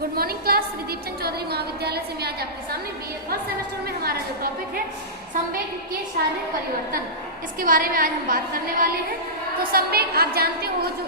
Good morning class. Shreedeep Chand Chaudhary महाविद्यालय से मैं आज आपके सामने बीए फर्स्ट सेमेस्टर में हमारा जो टॉपिक है संवेग के शारीरिक परिवर्तन, इसके बारे में आज हम बात करने वाले हैं। तो संवेग आप जानते हो जो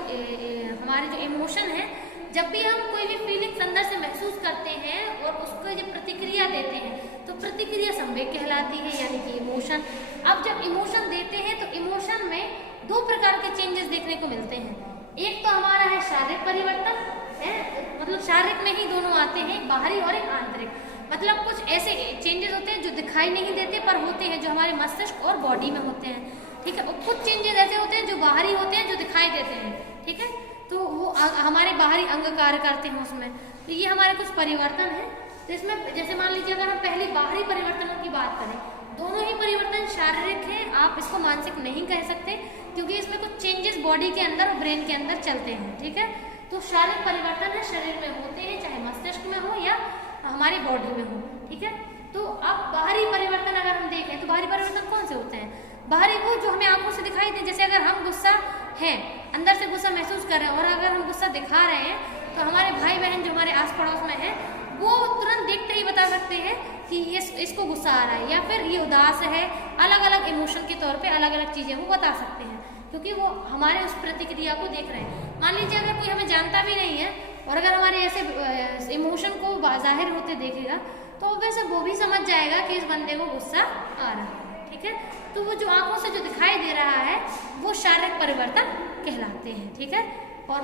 हमारे जो इमोशन है, जब भी हम कोई भी फीलिंग्स अंदर से महसूस करते हैं और उसको जब प्रतिक्रिया देते हैं तो प्रतिक्रिया संवेग कहलाती है, यानी कि इमोशन। अब जब इमोशन देते हैं तो इमोशन में दो प्रकार के चेंजेस देखने को मिलते हैं। एक तो हमारा है शारीरिक परिवर्तन है, मतलब शारीरिक में ही दोनों आते हैं, बाहरी और एक आंतरिक। मतलब कुछ ऐसे चेंजेस होते हैं जो दिखाई नहीं देते पर होते हैं, जो हमारे मस्तिष्क और बॉडी में होते हैं, ठीक है। और कुछ चेंजेस ऐसे होते हैं जो बाहरी होते हैं, जो दिखाई देते हैं, ठीक है। तो वो हमारे बाहरी अंग कार्य करते हैं उसमें। तो ये हमारे कुछ परिवर्तन है। तो इसमें जैसे मान लीजिए अगर हम पहले बाहरी परिवर्तनों की बात करें, दोनों ही परिवर्तन शारीरिक हैं, आप इसको मानसिक नहीं कह सकते, क्योंकि इसमें कुछ चेंजेस बॉडी के अंदर और ब्रेन के अंदर चलते हैं, ठीक है। तो शारीरिक परिवर्तन है, शरीर में होते हैं, चाहे मस्तिष्क में हो या हमारी बॉडी में हो, ठीक है। तो अब बाहरी परिवर्तन अगर हम देखें तो बाहरी परिवर्तन कौन से होते हैं? बाहरी वो जो हमें आंखों से दिखाई दे, जैसे अगर हम गुस्सा है, अंदर से गुस्सा महसूस कर रहे हैं और अगर हम गुस्सा दिखा रहे हैं तो हमारे भाई बहन जो हमारे आस पड़ोस में है वो तुरंत देखते ही बता सकते हैं कि इसको गुस्सा आ रहा है या फिर ये उदास है। अलग अलग इमोशन के तौर पे अलग अलग चीजें वो बता सकते हैं, क्योंकि वो हमारे उस प्रतिक्रिया को देख रहे हैं। मान लीजिए अगर कोई हमें जानता भी नहीं है और अगर हमारे ऐसे इमोशन को जाहिर होते देखेगा तो वैसे वो भी समझ जाएगा कि इस बंदे को गुस्सा आ रहा है, ठीक है। तो वो जो आंखों से जो दिखाई दे रहा है वो शारीरिक परिवर्तन कहलाते हैं, ठीक है। और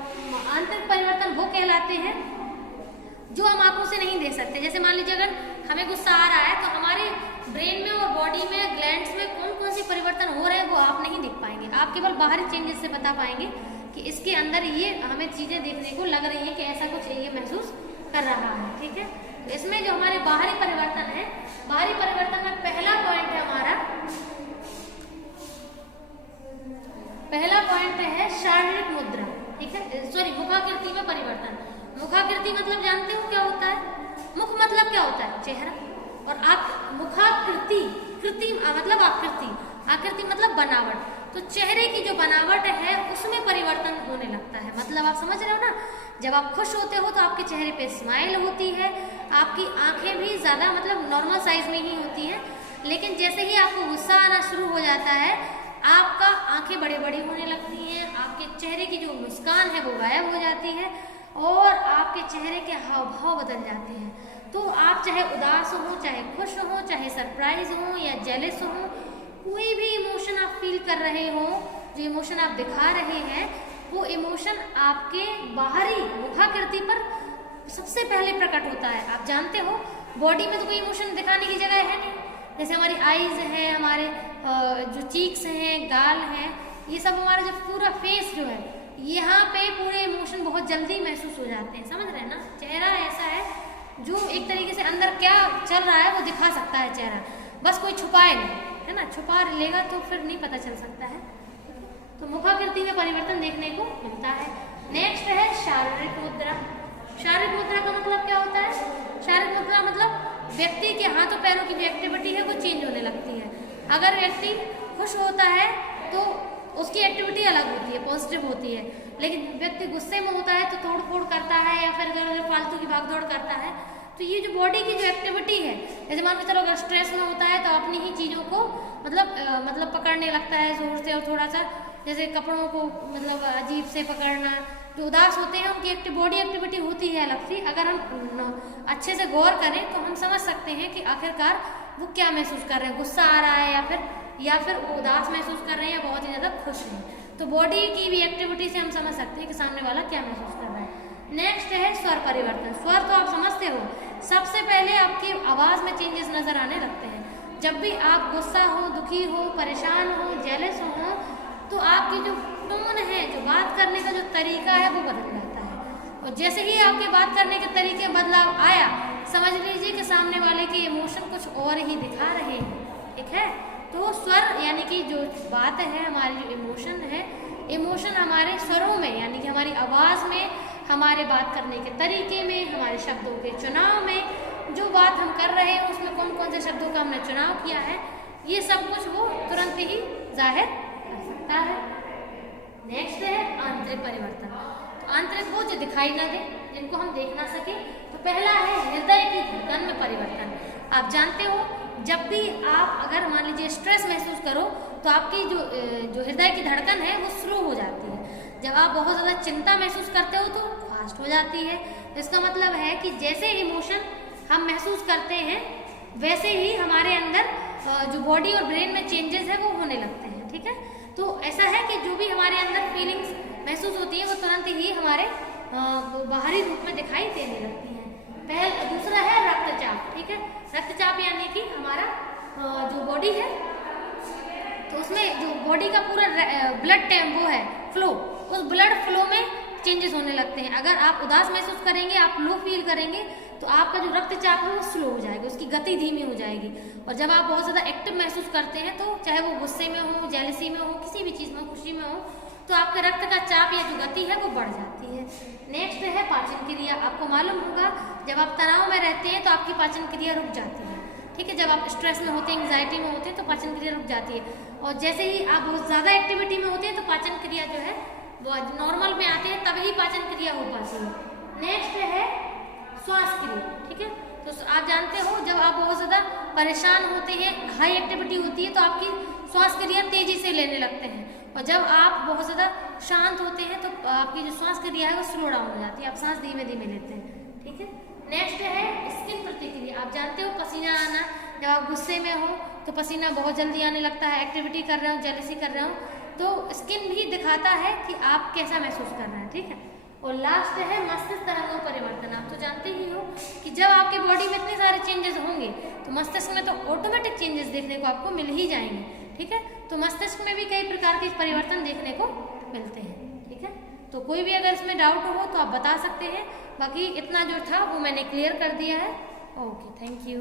आंतरिक परिवर्तन वो कहलाते हैं जो हम आंखों से नहीं देख सकते। जैसे मान लीजिए अगर हमें गुस्सा आ रहा है तो हमारे ब्रेन में और बॉडी में ग्लैंड्स में कौन कौन सी परिवर्तन हो रहे हैं वो आप नहीं दिख पाएंगे। आप केवल बाहरी चेंजेस से बता पाएंगे कि इसके अंदर ये हमें चीजें देखने को लग रही है कि ऐसा कुछ ये महसूस कर रहा है, ठीक है। तो इसमें जो हमारे बाहरी परिवर्तन है, बाहरी परिवर्तन में पहला पॉइंट है हमारा, पहला पॉइंट है शारीरिक मुद्रा, ठीक है। सॉरी, मुखाकृति में परिवर्तन। मुखाकृति मतलब जानते हो क्या होता है? मुख मतलब क्या होता है? चेहरा। और मुखाकृति, कृति मतलब आकृति, आकृति मतलब बनावट। तो चेहरे की जो बनावट है उसमें परिवर्तन होने लगता है। मतलब आप समझ रहे हो ना, जब आप खुश होते हो तो आपके चेहरे पे स्माइल होती है, आपकी आंखें भी ज्यादा मतलब नॉर्मल साइज में ही होती है। लेकिन जैसे ही आपको गुस्सा आना शुरू हो जाता है, आपका आंखें बड़ी बड़ी होने लगती हैं, आपके चेहरे की जो मुस्कान है वो गायब हो जाती है और आपके चेहरे के हाव भाव बदल जाते हैं। तो आप चाहे उदास हो, चाहे खुश हो, चाहे सरप्राइज हो या जेलस हो, कोई भी इमोशन आप फील कर रहे हो, जो इमोशन आप दिखा रहे हैं, वो इमोशन आपके बाहरी मुखाकृति पर सबसे पहले प्रकट होता है। आप जानते हो बॉडी में तो कोई इमोशन दिखाने की जगह है नहीं। जैसे हमारी आईज है, हमारे जो चीक्स हैं, गाल हैं, ये सब हमारा जो पूरा फेस जो है, यहाँ पे पूरे इमोशन बहुत जल्दी महसूस हो जाते हैं। समझ रहे हैं ना? चेहरा ऐसा है जो एक तरीके से अंदर क्या चल रहा है वो दिखा सकता है चेहरा, बस कोई छुपाए नहीं, है ना। छुपा लेगा तो फिर नहीं पता चल सकता है। तो मुखाकृति में परिवर्तन देखने को मिलता है। नेक्स्ट है शारीरिक मुद्रा। शारीरिक मुद्रा का मतलब क्या होता है? शारीरिक मुद्रा मतलब व्यक्ति के हाथों पैरों की जो एक्टिविटी है वो चेंज होने लगती है। अगर व्यक्ति खुश होता है तो उसकी एक्टिविटी अलग होती है, पॉजिटिव होती है। लेकिन व्यक्ति गुस्से में होता है तो तोड़ फोड़ करता है या फिर इधर उधर फालतू की भागदौड़ करता है। तो ये जो बॉडी की जो एक्टिविटी है, जैसे मान लो चलो अगर स्ट्रेस में होता है तो अपनी ही चीज़ों को मतलब पकड़ने लगता है जोर से, और थोड़ा सा जैसे कपड़ों को मतलब अजीब से पकड़ना। जो उदास होते हैं उनकी बॉडी एक्टिविटी होती है अलग सी। अगर हम अच्छे से गौर करें तो हम समझ सकते हैं कि आखिरकार वो क्या महसूस कर रहे हैं, गुस्सा आ रहा है या फिर वो उदास महसूस कर रहे हैं या बहुत ही ज़्यादा खुश हैं। तो बॉडी की भी एक्टिविटी से हम समझ सकते हैं कि सामने वाला क्या महसूस कर रहा है। नेक्स्ट है स्वर परिवर्तन। स्वर तो आप समझते हो, सबसे पहले आपकी आवाज़ में चेंजेस नजर आने लगते हैं। जब भी आप गुस्सा हो, दुखी हो, परेशान हो, जेलस हो, तो आपकी जो टोन है, जो बात करने का जो तरीका है वो बदल जाता है। और जैसे ही आपके बात करने के तरीके बदलाव आया, समझ लीजिए कि सामने वाले के इमोशन कुछ और ही दिखा रहे हैं, ठीक है। तो स्वर यानी कि जो बात है, हमारी जो इमोशन है, इमोशन हमारे स्वरों में यानी कि हमारी आवाज़ में, हमारे बात करने के तरीके में, हमारे शब्दों के चुनाव में, जो बात हम कर रहे हैं उसमें कौन कौन से शब्दों का हमने चुनाव किया है, ये सब कुछ वो तुरंत ही जाहिर कर सकता है। नेक्स्ट है आंतरिक परिवर्तन। तो आंतरिक वो जो दिखाई ना दे, इनको हम देख ना सके। तो पहला है हृदय की धड़कन में परिवर्तन। आप जानते हो जब भी आप अगर मान लीजिए स्ट्रेस महसूस करो तो आपकी जो हृदय की धड़कन है वो स्लो हो जाती है। जब आप बहुत ज़्यादा चिंता महसूस करते हो तो फास्ट हो जाती है। इसका मतलब है कि जैसे इमोशन हम महसूस करते हैं वैसे ही हमारे अंदर जो बॉडी और ब्रेन में चेंजेस है वो होने लगते हैं। ठीक है, तो ऐसा है कि जो भी हमारे अंदर फीलिंग्स महसूस होती है वो तुरंत ही हमारे बाहरी रूप में दिखाई देने लगती हैं। दूसरा है रक्तचाप। ठीक है, रक्तचाप यानी कि हमारा जो बॉडी है तो उसमें जो बॉडी का पूरा ब्लड टेम्पो है फ्लो, उस ब्लड फ्लो में चेंजेस होने लगते हैं। अगर आप उदास महसूस करेंगे, आप लो फील करेंगे तो आपका जो रक्तचाप है वो स्लो हो जाएगा, उसकी गति धीमी हो जाएगी। और जब आप बहुत ज़्यादा एक्टिव महसूस करते हैं तो चाहे वो गुस्से में हो, जेलसी में हो, किसी भी चीज़ में हो, खुशी में हो, तो आपके रक्त का चाप या जो गति है वो बढ़ जाती है। नेक्स्ट है पाचन क्रिया। आपको मालूम होगा जब आप तनाव में रहते हैं तो आपकी पाचन क्रिया रुक जाती है। ठीक है, जब आप स्ट्रेस में होते हैं, एंग्जाइटी में होते हैं तो पाचन क्रिया रुक जाती है। और जैसे ही आप बहुत ज़्यादा एक्टिविटी में होते हैं तो पाचन क्रिया जो है वो नॉर्मल में आते हैं, तभी पाचन क्रिया हो पाती है। नेक्स्ट है श्वास क्रिया। ठीक है, तो आप जानते हो जब आप बहुत ज़्यादा परेशान होते हैं, हाई एक्टिविटी होती है तो आपकी श्वास क्रिया तेजी से लेने लगते हैं। और जब आप बहुत ज़्यादा शांत होते हैं तो आपकी जो श्वास क्रिया है वो स्लो डाउन हो जाती है, आप सांस धीमे धीमे लेते हैं। ठीक है, नेक्स्ट है स्किन प्रतिक्रिया। आप जानते हो पसीना आना, जब आप गुस्से में हो तो पसीना बहुत जल्दी आने लगता है, एक्टिविटी कर रहे हो, जेलसी कर रहे हो तो स्किन भी दिखाता है कि आप कैसा महसूस कर रहे हैं। ठीक है, और लास्ट है मस्तिष्क तरंगों परिवर्तन। आप तो जानते ही हो कि जब आपकी बॉडी में इतने सारे चेंजेस होंगे तो मस्तिष्क में तो ऑटोमेटिक चेंजेस देखने को आपको मिल ही जाएंगे। ठीक है, तो मस्तिष्क में भी कई प्रकार के परिवर्तन देखने को मिलते हैं। ठीक है, तो कोई भी अगर इसमें डाउट हो तो आप बता सकते हैं। बाकी इतना जो था वो मैंने क्लियर कर दिया है। Okay, thank you.